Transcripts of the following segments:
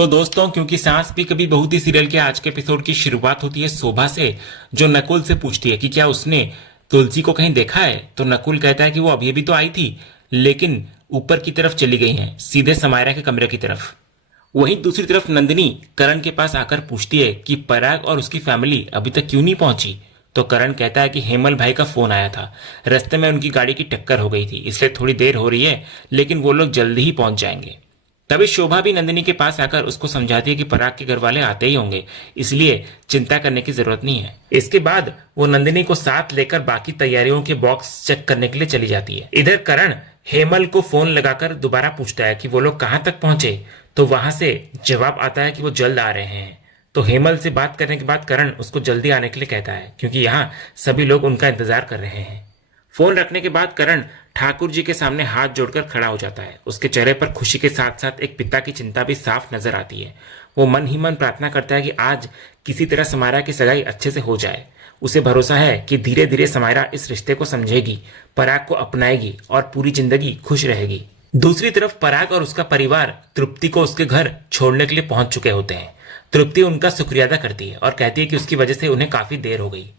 तो दोस्तों, क्योंकि सांस भी कभी बहू थी सीरियल के आज के एपिसोड की शुरुआत होती है शोभा से, जो नकुल से पूछती है कि क्या उसने तुलसी को कहीं देखा है। तो नकुल कहता है कि वो अभी अभी तो आई थी, लेकिन ऊपर की तरफ चली गई हैं, सीधे समायरा के कमरे की तरफ। वहीं दूसरी तरफ नंदिनी करण के पास आकर पूछती है कि पराग और उसकी फैमिली अभी तक क्यों नहीं पहुंची। तो करण कहता है कि हेमल भाई का फोन आया था, रास्ते में उनकी गाड़ी की टक्कर हो गई थी, इसलिए थोड़ी देर हो रही है, लेकिन वो लोग जल्दी ही पहुंच जाएंगे। तभी शोभा भी नंदिनी के पास आकर उसको समझाती है कि पराग के घर वाले आते ही होंगे, इसलिए चिंता करने की जरूरत नहीं है। इसके बाद वो नंदिनी को साथ लेकर बाकी तैयारियों के बॉक्स चेक करने के लिए चली जाती है। इधर करण हेमल को फोन लगाकर दोबारा पूछता है कि वो लोग कहां तक पहुंचे। तो वहां से जवाब आता है कि वो जल्द आ रहे हैं। तो हेमल से बात करने के बाद करण उसको जल्दी आने के लिए कहता है, क्योंकि यहाँ सभी लोग उनका इंतजार कर रहे हैं। फोन रखने के बाद करण ठाकुर जी के सामने हाथ जोड़कर खड़ा हो जाता है। उसके चेहरे पर खुशी के साथ साथ एक पिता की चिंता भी साफ नजर आती है। वो मन ही मन प्रार्थना करता है कि आज किसी तरह समायरा की सगाई अच्छे से हो जाए। उसे भरोसा है कि धीरे धीरे समायरा इस रिश्ते को समझेगी, पराग को अपनाएगी और पूरी जिंदगी खुश रहेगी। दूसरी तरफ पराग और उसका परिवार तृप्ति को उसके घर छोड़ने के लिए पहुंच चुके होते हैं। तृप्ति उनका शुक्रिया अदा करती है और कहती है कि उसकी वजह से उन्हें काफी देर हो गई।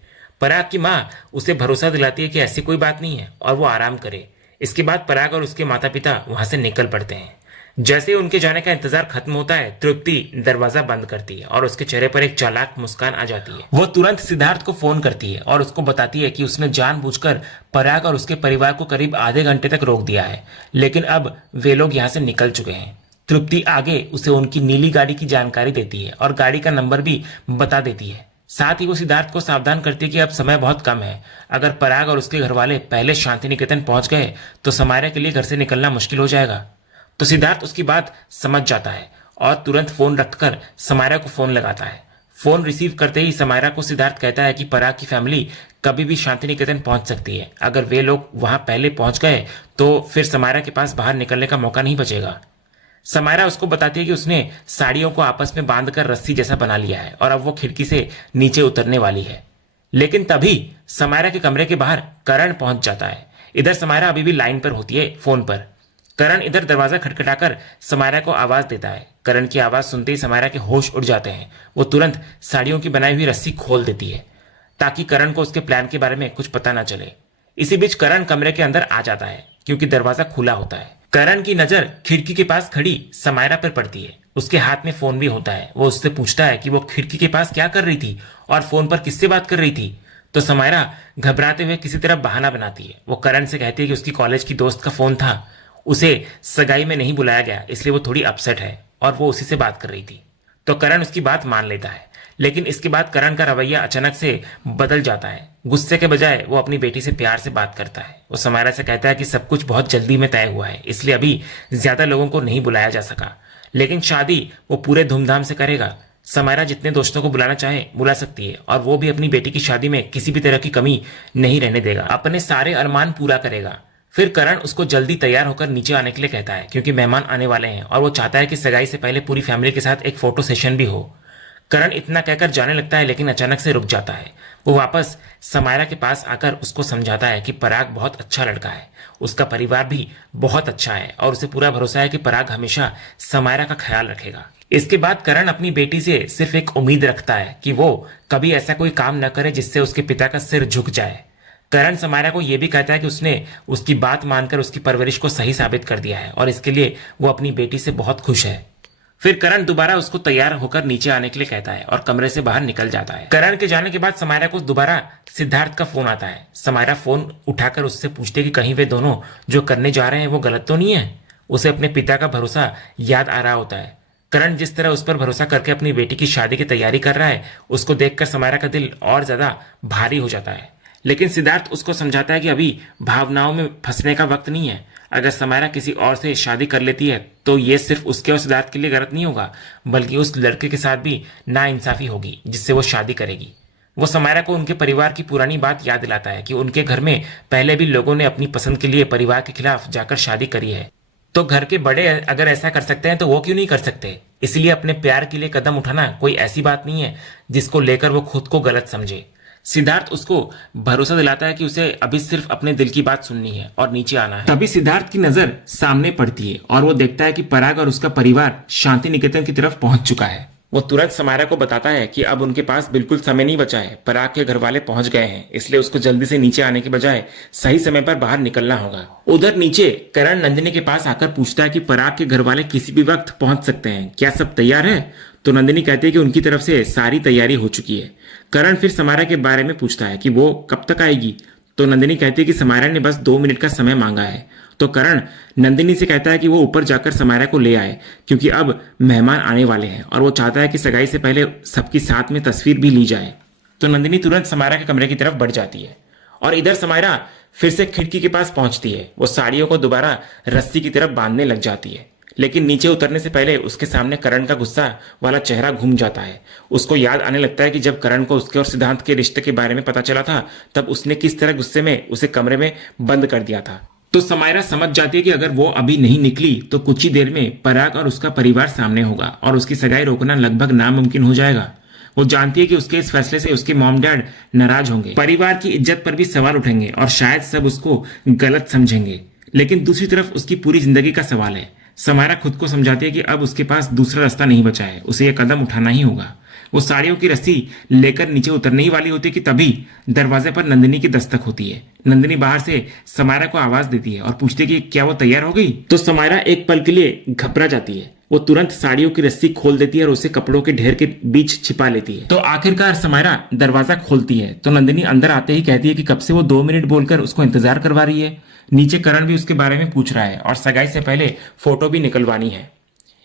पराग की माँ उसे भरोसा दिलाती है कि ऐसी कोई बात नहीं है और वो आराम करे। इसके बाद पराग और उसके माता पिता वहां से निकल पड़ते हैं। जैसे ही उनके जाने का इंतजार खत्म होता है, तृप्ति दरवाजा बंद करती है और उसके चेहरे पर एक चालाक मुस्कान आ जाती है। वो तुरंत सिद्धार्थ को फोन करती है और उसको बताती है कि उसने जानबूझकर पराग और उसके परिवार को करीब आधे घंटे तक रोक दिया है, लेकिन अब वे लोग यहाँ से निकल चुके हैं। तृप्ति आगे उसे उनकी नीली गाड़ी की जानकारी देती है और गाड़ी का नंबर भी बता देती है। साथ ही वो सिद्धार्थ को सावधान करती है कि अब समय बहुत कम है। अगर पराग और उसके घर वाले पहले शांति निकेतन पहुंच गए तो समायरा के लिए घर से निकलना मुश्किल हो जाएगा। तो सिद्धार्थ उसकी बात समझ जाता है और तुरंत फोन रखकर समायरा को फोन लगाता है। फोन रिसीव करते ही समायरा को सिद्धार्थ कहता है कि पराग की फैमिली कभी भी शांति निकेतन पहुंच सकती है। अगर वे लोग वहां पहले पहुंच गए तो फिर समायरा के पास बाहर निकलने का मौका नहीं बचेगा। समायरा उसको बताती है कि उसने साड़ियों को आपस में बांधकर रस्सी जैसा बना लिया है और अब वो खिड़की से नीचे उतरने वाली है। लेकिन तभी समायरा के कमरे के बाहर करण पहुंच जाता है। इधर समायरा अभी भी लाइन पर होती है फोन पर। करण इधर दरवाजा खटखटाकर समायरा को आवाज देता है। करण की आवाज सुनते ही समायरा के होश उड़ जाते हैं। वो तुरंत साड़ियों की बनाई हुई रस्सी खोल देती है ताकि करण को उसके प्लान के बारे में कुछ पता ना चले। इसी बीच करण कमरे के अंदर आ जाता है क्योंकि दरवाजा खुला होता है। करण की नजर खिड़की के पास खड़ी समायरा पर पड़ती है। उसके हाथ में फोन भी होता है। वो उससे पूछता है कि वो खिड़की के पास क्या कर रही थी और फोन पर किससे बात कर रही थी। तो समायरा घबराते हुए किसी तरह बहाना बनाती है। वो करण से कहती है कि उसकी कॉलेज की दोस्त का फोन था, उसे सगाई में नहीं बुलाया गया, इसलिए वो थोड़ी अपसेट है और वो उसी से बात कर रही थी। तो करण उसकी बात मान लेता है, लेकिन इसके बाद करण का रवैया अचानक से बदल जाता है। गुस्से के बजाय वो अपनी बेटी से प्यार से बात करता है। वो समायरा से कहता है कि सब कुछ बहुत जल्दी में तय हुआ है, इसलिए अभी ज्यादा लोगों को नहीं बुलाया जा सका, लेकिन शादी वो पूरे धूमधाम से करेगा। समायरा जितने दोस्तों को बुलाना चाहे बुला सकती है और वो भी अपनी बेटी की शादी में किसी भी तरह की कमी नहीं रहने देगा, अपने सारे अरमान पूरा करेगा। फिर करण उसको जल्दी तैयार होकर नीचे आने के लिए कहता है क्योंकि मेहमान आने वाले हैं और वो चाहता है कि सगाई से पहले पूरी फैमिली के साथ एक फोटो सेशन भी हो। करण इतना कहकर जाने लगता है, लेकिन अचानक से रुक जाता है। वो वापस समायरा के पास आकर उसको समझाता है कि पराग बहुत अच्छा लड़का है, उसका परिवार भी बहुत अच्छा है और उसे पूरा भरोसा है कि पराग हमेशा समायरा का ख्याल रखेगा। इसके बाद करण अपनी बेटी से सिर्फ एक उम्मीद रखता है कि वो कभी ऐसा कोई काम न करे जिससे उसके पिता का सिर झुक जाए। करण समायरा को यह भी कहता है कि उसने उसकी बात मानकर उसकी परवरिश को सही साबित कर दिया है और इसके लिए वो अपनी बेटी से बहुत खुश है। फिर करण दोबारा उसको तैयार होकर नीचे आने के लिए कहता है और कमरे से बाहर निकल जाता है। करण के जाने के बाद समायरा को दोबारा सिद्धार्थ का फोन आता है। समायरा फोन उठाकर उससे पूछती है कि कहीं वे दोनों जो करने जा रहे हैं वो गलत तो नहीं है। उसे अपने पिता का भरोसा याद आ रहा होता है। करण जिस तरह उस पर भरोसा करके अपनी बेटी की शादी की तैयारी कर रहा है, उसको देखकर समायरा का दिल और ज्यादा भारी हो जाता है। लेकिन सिद्धार्थ उसको समझाता है कि अभी भावनाओं में फंसने का वक्त नहीं है। अगर समायरा किसी और से शादी कर लेती है तो ये सिर्फ उसके और सिद्धार्थ के लिए गलत नहीं होगा, बल्कि उस लड़के के साथ भी नाइंसाफी होगी जिससे वो शादी करेगी। वो समायरा को उनके परिवार की पुरानी बात याद दिलाता है कि उनके घर में पहले भी लोगों ने अपनी पसंद के लिए परिवार के खिलाफ जाकर शादी करी है, तो घर के बड़े अगर ऐसा कर सकते हैं तो वो क्यों नहीं कर सकते। इसलिए अपने प्यार के लिए कदम उठाना कोई ऐसी बात नहीं है जिसको लेकर वो खुद को गलत समझे। सिद्धार्थ उसको भरोसा दिलाता है कि उसे अभी सिर्फ अपने दिल की बात सुननी है और नीचे आना है। तभी सिद्धार्थ की नजर सामने पड़ती है और वो देखता है कि पराग और उसका परिवार शांति निकेतन की तरफ पहुंच चुका है। वो तुरंत समायरा को बताता है कि अब उनके पास बिल्कुल समय नहीं बचा है, पराग के घर वाले पहुंच गए हैं, इसलिए उसको जल्दी से नीचे आने के बजाय सही समय पर बाहर निकलना होगा। उधर नीचे करण नंदिनी के पास आकर पूछता है कि पराग के घर वाले किसी भी वक्त पहुंच सकते हैं, क्या सब तैयार है? तो नंदिनी कहती है कि उनकी तरफ से सारी तैयारी हो चुकी है। करण फिर समायरा के बारे में पूछता है कि वो कब तक आएगी। तो नंदिनी कहती है कि समायरा ने बस 2 मिनट का समय मांगा है। तो करण नंदिनी से कहता है कि वो ऊपर जाकर समायरा को ले आए, क्योंकि अब मेहमान आने वाले हैं और वो चाहता है कि सगाई से पहले सबकी साथ में तस्वीर भी ली जाए। तो नंदिनी तुरंत समायरा के कमरे की तरफ बढ़ जाती है और इधर समायरा फिर से खिड़की के पास पहुंचती है। वो साड़ियों को दोबारा रस्सी की तरफ बांधने लग जाती है, लेकिन नीचे उतरने से पहले उसके सामने करण का गुस्सा वाला चेहरा घूम जाता है। उसको याद आने लगता है कि जब करण को उसके और सिद्धांत के रिश्ते के बारे में पता चला था, तब उसने किस तरह गुस्से में उसे कमरे में बंद कर दिया था। तो समायरा समझ जाती है कि अगर वो अभी नहीं निकली तो कुछ ही देर में पराग और उसका परिवार सामने होगा और उसकी सगाई रोकना लगभग नामुमकिन हो जाएगा। वो जानती है कि उसके इस फैसले से उसके मॉम डैड नाराज होंगे, परिवार की इज्जत पर भी सवाल उठेंगे और शायद सब उसको गलत समझेंगे। लेकिन दूसरी तरफ उसकी पूरी जिंदगी का सवाल है। समायरा खुद को समझाती है कि अब उसके पास दूसरा रास्ता नहीं बचा है, उसे यह कदम उठाना ही होगा। वो साड़ियों की रस्सी लेकर नीचे उतरने ही वाली होती है कि तभी दरवाजे पर नंदिनी की दस्तक होती है। नंदिनी बाहर से समायरा को आवाज देती है और पूछती है कि क्या वो तैयार हो गई। तो समायरा एक पल के लिए घबरा जाती है। वो तुरंत साड़ियों की रस्सी खोल देती है और उसे कपड़ों के ढेर के बीच छिपा लेती है। तो आखिरकार समायरा दरवाजा खोलती है तो नंदिनी अंदर आते ही कहती है कि कब से वो 2 मिनट बोलकर उसको इंतजार करवा रही है। नीचे करण भी उसके बारे में पूछ रहा है और सगाई से पहले फोटो भी निकलवानी है।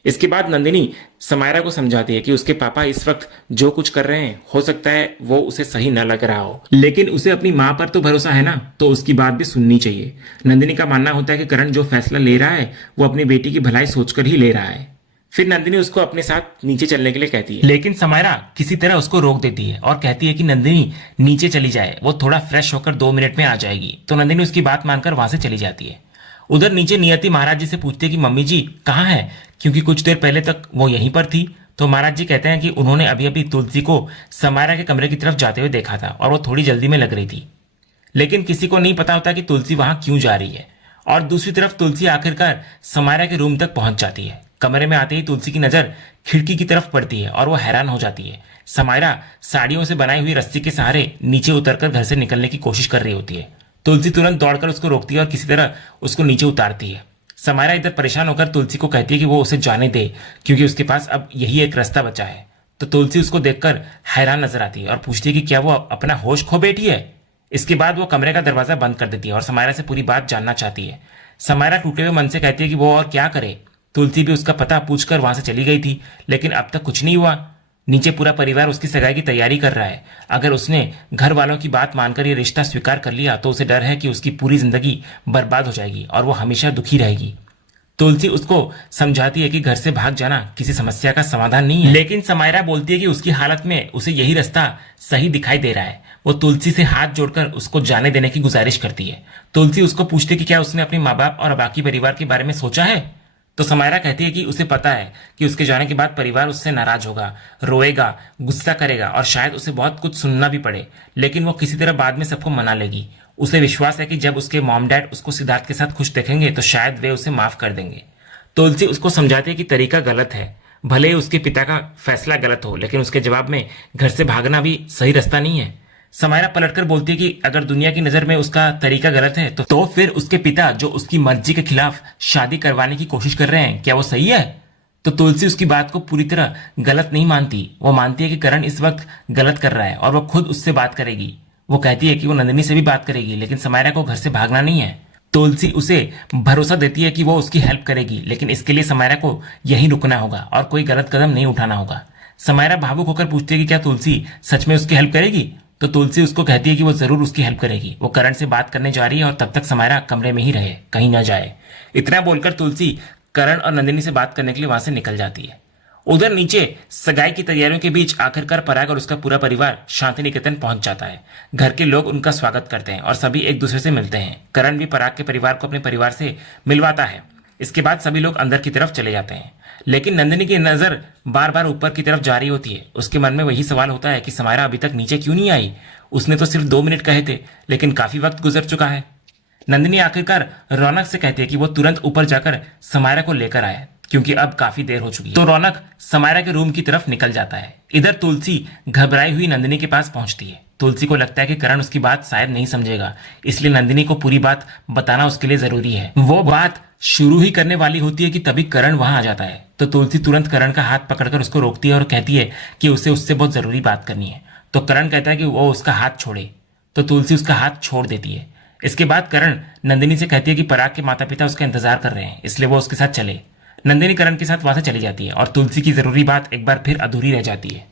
इसके बाद नंदिनी समायरा को समझाती है कि उसके पापा इस वक्त जो कुछ कर रहे हैं हो सकता है वो उसे सही न लग रहा हो, लेकिन उसे अपनी माँ पर तो भरोसा है ना, तो उसकी बात भी सुननी चाहिए। नंदिनी का मानना होता है कि करण जो फैसला ले रहा है वो अपनी बेटी की भलाई सोचकर ही ले रहा है। फिर नंदिनी उसको अपने साथ नीचे चलने के लिए कहती है, लेकिन समायरा किसी तरह उसको रोक देती है और कहती है कि नंदिनी नीचे चली जाए, वो थोड़ा फ्रेश होकर 2 मिनट में आ जाएगी। तो नंदिनी उसकी बात मानकर वहां से चली जाती है। उधर नीचे नियति महाराज जी से पूछती है कि मम्मी जी कहाँ है, क्योंकि कुछ देर पहले तक वो यहीं पर थी। तो महाराज जी कहते हैं कि उन्होंने अभी अभी तुलसी को समायरा के कमरे की तरफ जाते हुए देखा था और वो थोड़ी जल्दी में लग रही थी, लेकिन किसी को नहीं पता होता कि तुलसी वहां क्यों जा रही है। और दूसरी तरफ तुलसी आखिरकार समायरा के रूम तक पहुंच जाती है। कमरे में आते ही तुलसी की नजर खिड़की की तरफ पड़ती है और वो हैरान हो जाती है। समायरा साड़ियों से बनाई हुई रस्सी के सहारे नीचे उतरकर घर से निकलने की कोशिश कर रही होती है। तुलसी तुरंत दौड़कर उसको रोकती है और किसी तरह उसको नीचे उतारती है। समायरा इधर परेशान होकर तुलसी को कहती है कि वो उसे जाने दे, क्योंकि उसके पास अब यही एक रास्ता बचा है। तो तुलसी उसको देखकर हैरान नजर आती है और पूछती है कि क्या वो अपना होश खो बैठी है। इसके बाद वो कमरे का दरवाजा बंद कर देती है और समायरा से पूरी बात जानना चाहती है। समायरा टूटे हुए मन से कहती है कि वो और क्या करे। तुलसी भी उसका पता पूछकर वहां से चली गई थी, लेकिन अब तक कुछ नहीं हुआ। नीचे पूरा परिवार उसकी सगाई की तैयारी कर रहा है। अगर उसने घर वालों की बात मानकर ये रिश्ता स्वीकार कर लिया तो उसे डर है कि उसकी पूरी जिंदगी बर्बाद हो जाएगी और वो हमेशा दुखी रहेगी। तुलसी उसको समझाती है कि घर से भाग जाना किसी समस्या का समाधान नहीं है, लेकिन समायरा बोलती है कि उसकी हालत में उसे यही रास्ता सही दिखाई दे रहा है। वो तुलसी से हाथ जोड़कर उसको जाने देने की गुजारिश करती है। तुलसी उसको पूछती है कि क्या उसने अपने माँ बाप और बाकी परिवार के बारे में सोचा है। तो समायरा कहती है कि उसे पता है कि उसके जाने के बाद परिवार उससे नाराज होगा, रोएगा, गुस्सा करेगा और शायद उसे बहुत कुछ सुनना भी पड़े, लेकिन वो किसी तरह बाद में सबको मना लेगी। उसे विश्वास है कि जब उसके मॉम डैड उसको सिद्धार्थ के साथ खुश देखेंगे तो शायद वे उसे माफ कर देंगे। तुलसी उसको समझाती है कि तरीका गलत है, भले ही उसके पिता का फैसला गलत हो, लेकिन उसके जवाब में घर से भागना भी सही रास्ता नहीं है। समायरा पलटकर बोलती है कि अगर दुनिया की नजर में उसका तरीका गलत है तो फिर उसके पिता जो उसकी मर्जी के खिलाफ शादी करवाने की कोशिश कर रहे हैं, क्या वो सही है? तो तुलसी उसकी बात को पूरी तरह गलत नहीं मानती। वो मानती है कि करण इस वक्त गलत कर रहा है और वो खुद उससे बात करेगी। वो कहती है कि वो नंदिनी से भी बात करेगी, लेकिन समायरा को घर से भागना नहीं है। तुलसी उसे भरोसा देती है कि वो उसकी हेल्प करेगी, लेकिन इसके लिए समायरा को यहीं रुकना होगा और कोई गलत कदम नहीं उठाना होगा। समायरा भावुक होकर पूछती है कि क्या तुलसी सच में उसकी हेल्प करेगी। तो तुलसी उसको कहती है कि वो जरूर उसकी हेल्प करेगी। वो करण से बात करने जा रही है और तब तक समायरा कमरे में ही रहे, कहीं ना जाए। इतना बोलकर तुलसी करण और नंदिनी से बात करने के लिए वहां से निकल जाती है। उधर नीचे सगाई की तैयारियों के बीच आखिरकार पराग और उसका पूरा परिवार शांति निकेतन पहुंच जाता है। घर के लोग उनका स्वागत करते हैं और सभी एक दूसरे से मिलते हैं। करण भी पराग के परिवार को अपने परिवार से मिलवाता है। इसके बाद सभी लोग अंदर की तरफ चले जाते हैं, लेकिन नंदिनी की नजर बार बार ऊपर की तरफ जा रही होती है। उसके मन में वही सवाल होता है कि समायरा अभी तक नीचे क्यों नहीं आई। उसने तो सिर्फ 2 मिनट कहे थे, लेकिन काफी वक्त गुजर चुका है। नंदिनी आखिरकार रौनक से कहती है कि वो तुरंत ऊपर जाकर समायरा को लेकर आए, क्योंकि अब काफी देर हो चुकी है। तो रौनक समायरा के रूम की तरफ निकल जाता है। इधर तुलसी घबराई हुई नंदिनी के पास पहुंचती है। तुलसी को लगता है कि करण उसकी बात शायद नहीं समझेगा, इसलिए नंदिनी को पूरी बात बताना उसके लिए जरूरी है। वो बात शुरू ही करने वाली होती है कि तभी करण वहां आ जाता है। तो तुलसी तुरंत करण का हाथ पकड़कर उसको रोकती है और कहती है कि उसे उससे बहुत जरूरी बात करनी है। तो करण कहता है कि वो उसका हाथ छोड़े, तो तुलसी उसका हाथ छोड़ देती है। इसके बाद करण नंदिनी से कहती है कि पराग के माता पिता उसका इंतजार कर रहे हैं, इसलिए वो उसके साथ चले। नंदिनी करण के साथ वहां से चली जाती है और तुलसी की जरूरी बात एक बार फिर अधूरी रह जाती है।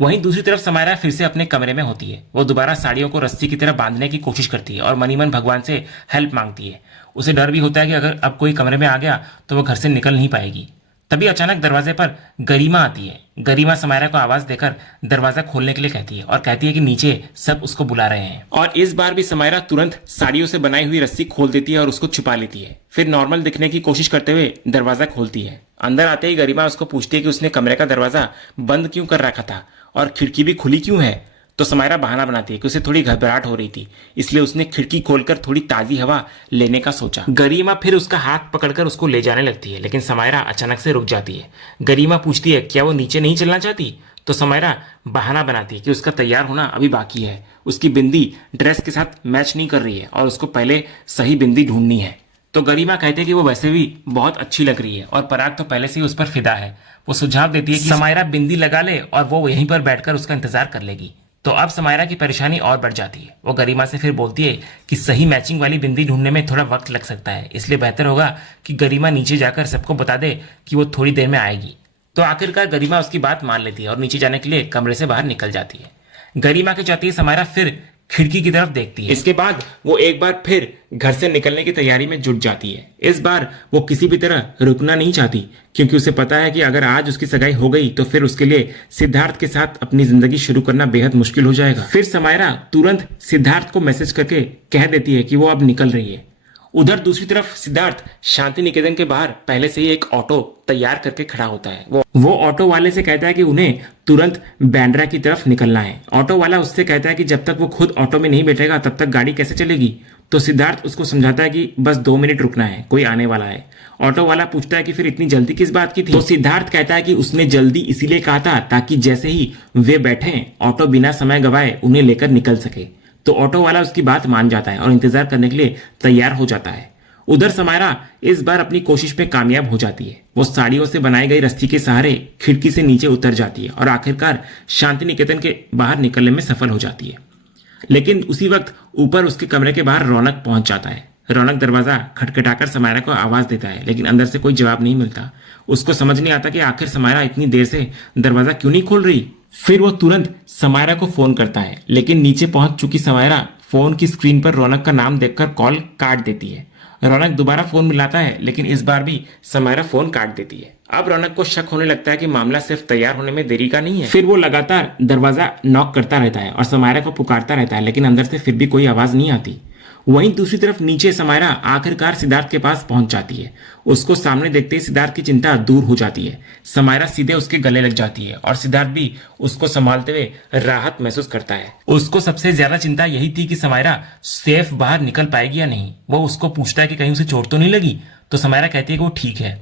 वहीं दूसरी तरफ समायरा फिर से अपने कमरे में होती है। वो दोबारा साड़ियों को रस्सी की तरह बांधने की कोशिश करती है और मनी मन भगवान से हेल्प मांगती है। उसे डर भी होता है कि अगर अब कोई कमरे में आ गया तो वो घर से निकल नहीं पाएगी। तभी अचानक दरवाजे पर गरिमा आती है। गरिमा समायरा को आवाज देकर दरवाजा खोलने के लिए कहती है और कहती है कि नीचे सब उसको बुला रहे हैं। और इस बार भी समायरा तुरंत साड़ियों से बनाई हुई रस्सी खोल देती है और उसको छुपा लेती है। फिर नॉर्मल दिखने की कोशिश करते हुए दरवाजा खोलती है। अंदर आते ही गरिमा उसको पूछती है कि उसने कमरे का दरवाजा बंद क्यों कर रखा था और खिड़की भी खुली क्यों है। तो समायरा बहाना बनाती है कि उसे थोड़ी घबराहट हो रही थी, इसलिए उसने खिड़की खोलकर थोड़ी ताजी हवा लेने का सोचा। गरिमा फिर उसका हाथ पकड़कर उसको ले जाने लगती है, लेकिन समायरा अचानक से रुक जाती है। गरिमा पूछती है क्या वो नीचे नहीं चलना चाहती। तो समायरा बहाना बनाती है कि उसका तैयार होना अभी बाकी है, उसकी बिंदी ड्रेस के साथ मैच नहीं कर रही है और उसको पहले सही बिंदी ढूंढनी है। तो गरिमा कहते हैं कि वो वैसे भी बहुत अच्छी लग रही है और पराग तो पहले से ही उस पर फिदा है। वो सुझाव देती है कि समायरा बिंदी लगा ले और वो यहीं पर बैठकर उसका इंतजार कर लेगी। तो अब समायरा की परेशानी और बढ़ जाती है। वो गरिमा से फिर बोलती है कि सही मैचिंग वाली बिंदी ढूंढने में थोड़ा वक्त लग सकता है, इसलिए बेहतर होगा कि गरिमा नीचे जाकर सबको बता दे कि वो थोड़ी देर में आएगी। तो आखिरकार गरिमा उसकी बात मान लेती है और नीचे जाने के लिए कमरे से बाहर निकल जाती है। गरिमा के जाती है समायरा फिर खिड़की की तरफ देखती है। इसके बाद वो एक बार फिर घर से निकलने की तैयारी में जुट जाती है। इस बार वो किसी भी तरह रुकना नहीं चाहती, क्योंकि उसे पता है कि अगर आज उसकी सगाई हो गई तो फिर उसके लिए सिद्धार्थ के साथ अपनी जिंदगी शुरू करना बेहद मुश्किल हो जाएगा। फिर समायरा तुरंत सिद्धार्थ को मैसेज करके कह देती है कि वो अब निकल रही है। उधर दूसरी तरफ सिद्धार्थ शांति निकेतन के बाहर पहले से ही एक ऑटो तैयार करके खड़ा होता है। वो ऑटो वाले से कहता है कि उन्हें तुरंत बांद्रा की तरफ निकलना है। ऑटो वाला उससे कहता है कि जब तक वो खुद ऑटो में नहीं बैठेगा तब तक गाड़ी कैसे चलेगी। तो सिद्धार्थ उसको समझाता है कि बस 2 मिनट रुकना है, कोई आने वाला है। ऑटो वाला पूछता है कि फिर इतनी जल्दी किस बात की थी। तो सिद्धार्थ कहता है कि उसने जल्दी इसीलिए कहा था ताकि जैसे ही वे बैठे ऑटो बिना समय गवाए उन्हें लेकर निकल सके। तो ऑटो वाला उसकी बात मान जाता है और इंतजार करने के लिए तैयार हो जाता है। उधर समायरा इस बार अपनी कोशिश में कामयाब हो जाती है। वो साड़ियों से बनाई गई रस्सी के सहारे खिड़की से नीचे उतर जाती है और आखिरकार शांति निकेतन के बाहर निकलने में सफल हो जाती है। लेकिन उसी वक्त ऊपर उसके कमरे के बाहर रौनक पहुंच जाता है। रौनक दरवाजा खटखटाकर समायरा को आवाज देता है, लेकिन अंदर से कोई जवाब नहीं मिलता। उसको समझ नहीं आता कि आखिर समायरा इतनी देर से दरवाजा क्यों नहीं खोल रही। फिर वो तुरंत समायरा को फोन करता है, लेकिन नीचे पहुंच चुकी समायरा फोन की स्क्रीन पर रौनक का नाम देखकर कॉल काट देती है। रौनक दोबारा फोन मिलाता है, लेकिन इस बार भी समायरा फोन काट देती है। अब रौनक को शक होने लगता है कि मामला सिर्फ तैयार होने में देरी का नहीं है। फिर वो लगातार दरवाजा नॉक करता रहता है और समायरा को पुकारता रहता है, लेकिन अंदर से फिर भी कोई आवाज नहीं आती। वहीं दूसरी तरफ नीचे समायरा आखिरकार सिद्धार्थ के पास पहुंच जाती है। उसको सामने देखते ही सिद्धार्थ की चिंता दूर हो जाती है। समायरा सीधे उसके गले लग जाती है और सिद्धार्थ भी उसको संभालते हुए राहत महसूस करता है। उसको सबसे ज्यादा चिंता यही थी कि समायरा सेफ बाहर निकल पाएगी या नहीं। वो उसको पूछता है कि कहीं उसे चोट तो नहीं लगी। तो समायरा कहती है कि वो ठीक है।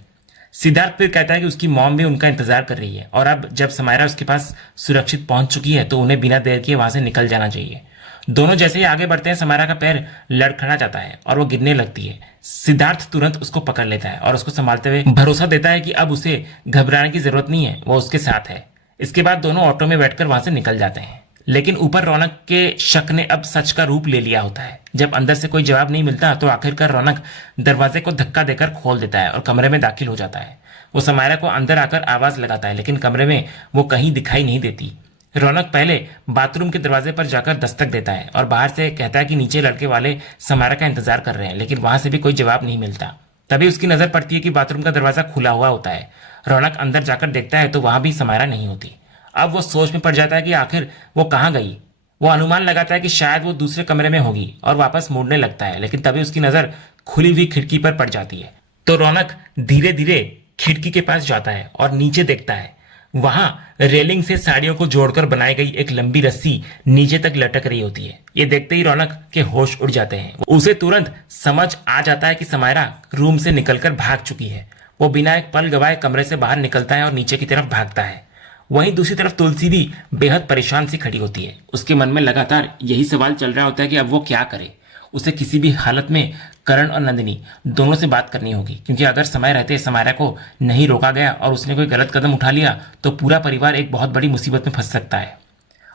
सिद्धार्थ फिर कहता है कि उसकी मॉम भी उनका इंतजार कर रही है और अब जब समायरा उसके पास सुरक्षित पहुंच चुकी है तो उन्हें बिना देर किए वहां से निकल जाना चाहिए। दोनों जैसे ही आगे बढ़ते हैं समायरा का पैर लड़खड़ा जाता है और वो गिरने लगती है। सिद्धार्थ तुरंत उसको पकड़ लेता है और उसको संभालते हुए भरोसा देता है कि अब उसे घबराने की जरूरत नहीं है, वो उसके साथ है। इसके बाद दोनों ऑटो में बैठकर वहां से निकल जाते हैं। लेकिन ऊपर रौनक के शक ने अब सच का रूप ले लिया होता है। जब अंदर से कोई जवाब नहीं मिलता तो आखिरकार रौनक दरवाजे को धक्का देकर खोल देता है और कमरे में दाखिल हो जाता है। वो समायरा को अंदर आकर आवाज लगाता है, लेकिन कमरे में वो कहीं दिखाई नहीं देती। रौनक पहले बाथरूम के दरवाजे पर जाकर दस्तक देता है और बाहर से कहता है कि नीचे लड़के वाले समायरा का इंतजार कर रहे हैं, लेकिन वहां से भी कोई जवाब नहीं मिलता। तभी उसकी नजर पड़ती है कि बाथरूम का दरवाजा खुला हुआ होता है। रौनक अंदर जाकर देखता है तो वहां भी समायरा नहीं होती। अब वो सोच में पड़ जाता है कि आखिर वो कहाँ गई। वो अनुमान लगाता है कि शायद वो दूसरे कमरे में होगी और वापस मुड़ने लगता है, लेकिन तभी उसकी नजर खुली हुई खिड़की पर पड़ जाती है। तो रौनक धीरे धीरे खिड़की के पास जाता है और नीचे देखता है। वहां रेलिंग से साड़ियों को जोड़कर बनाई गई एक लंबी रस्सी नीचे तक लटक रही होती है। ये देखते ही रौनक के होश उड़ जाते हैं। उसे तुरंत समझ आ जाता है कि समायरा रूम से निकलकर भाग चुकी है। वो बिना एक पल गवाए कमरे से बाहर निकलता है और नीचे की तरफ भागता है। वहीं दूसरी तरफ तुलसी भी बेहद परेशान सी खड़ी होती है। उसके मन में लगातार यही सवाल चल रहा होता है कि अब वो क्या करे। उसे किसी भी हालत में करण और नंदिनी दोनों से बात करनी होगी, क्योंकि अगर समय रहते समायरा को नहीं रोका गया और उसने कोई गलत कदम उठा लिया तो पूरा परिवार एक बहुत बड़ी मुसीबत में फंस सकता है।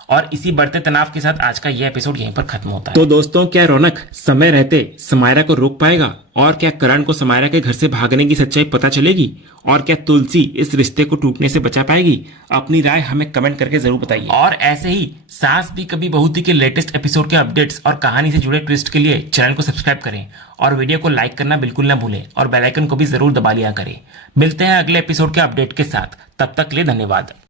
और इसी बढ़ते तनाव के साथ आज का यह एपिसोड यहीं पर खत्म होता है। तो दोस्तों, क्या रौनक समय रहते समायरा को रोक पाएगा, और क्या करण को समायरा के घर से भागने की सच्चाई पता चलेगी, और क्या तुलसी इस रिश्ते को टूटने से बचा पाएगी? अपनी राय हमें कमेंट करके जरूर बताइए। और ऐसे ही सास भी कभी बहू थी के लेटेस्ट एपिसोड के अपडेट्स और कहानी से जुड़े ट्विस्ट के लिए चैनल को सब्सक्राइब करें और वीडियो को लाइक करना बिल्कुल ना भूलें और बेल आइकन को भी जरूर दबा लिया करें। मिलते हैं अगले एपिसोड के अपडेट के साथ, तब तक के लिए धन्यवाद।